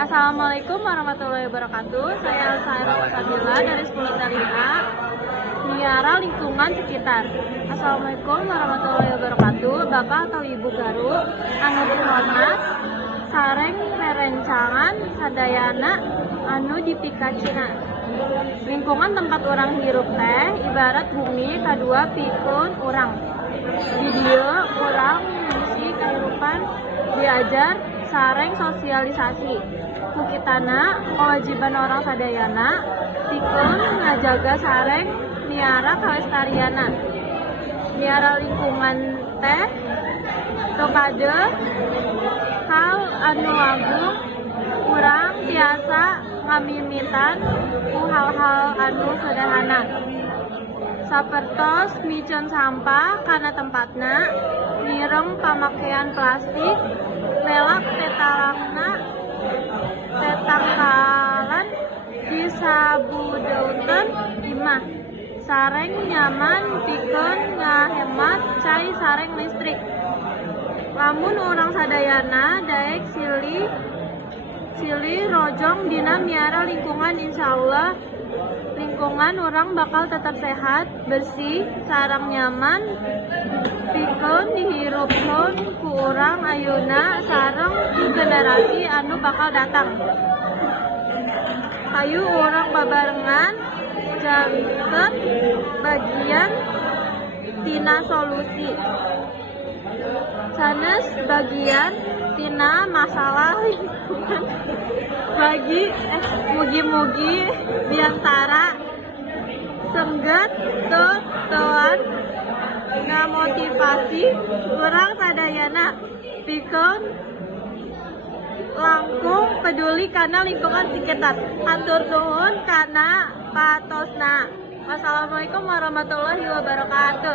Assalamualaikum warahmatullahi wabarakatuh. Saya Elsa Sabila dari 10 Talita, Miara Lingkungan Sekitar. Assalamualaikum warahmatullahi wabarakatuh. Bapak atau Ibu Garu, anu dihormat, sareng merencangan sadayana anu dipikacina. Lingkungan tempat orang hirup teh ibarat bumi kadua pikeun urang. Di dieu urang mengisi kehidupan diajar sareng sosialisasi. Kukitana kewajiban orang sadayana pikeun ngajaga sareng miara kalestariana. Miara lingkungan teh tokade hal anu agung urang tiasa ngamimitan ku hal-hal anu sederhana. Sapertos micen sampah kana tempatna, mireng pamakaian plastik, melak tetalangna, tetangkalan disabudeukeun imah. Sareng nyaman pikeun ngahemat cai sareng listrik. Lamun urang sadayana daek silih rojong dina miara lingkungan, insyaallah lingkungan orang bakal tetap sehat, bersih, sareng nyaman pikeun dihirupkeun ku urang ayeuna sareng generasi anu bakal datang. Hayu urang babarengan jangkeun bagian tina solusi. Sanes bagian tina masalah lingkungan bagi mugi-mugi diantara sengget teuan ngamotivasi urang sadayana pikeun langkung peduli kana lingkungan sekitar. Hatur nuhun kana patosna. Wassalamualaikum warahmatullahi wabarakatuh.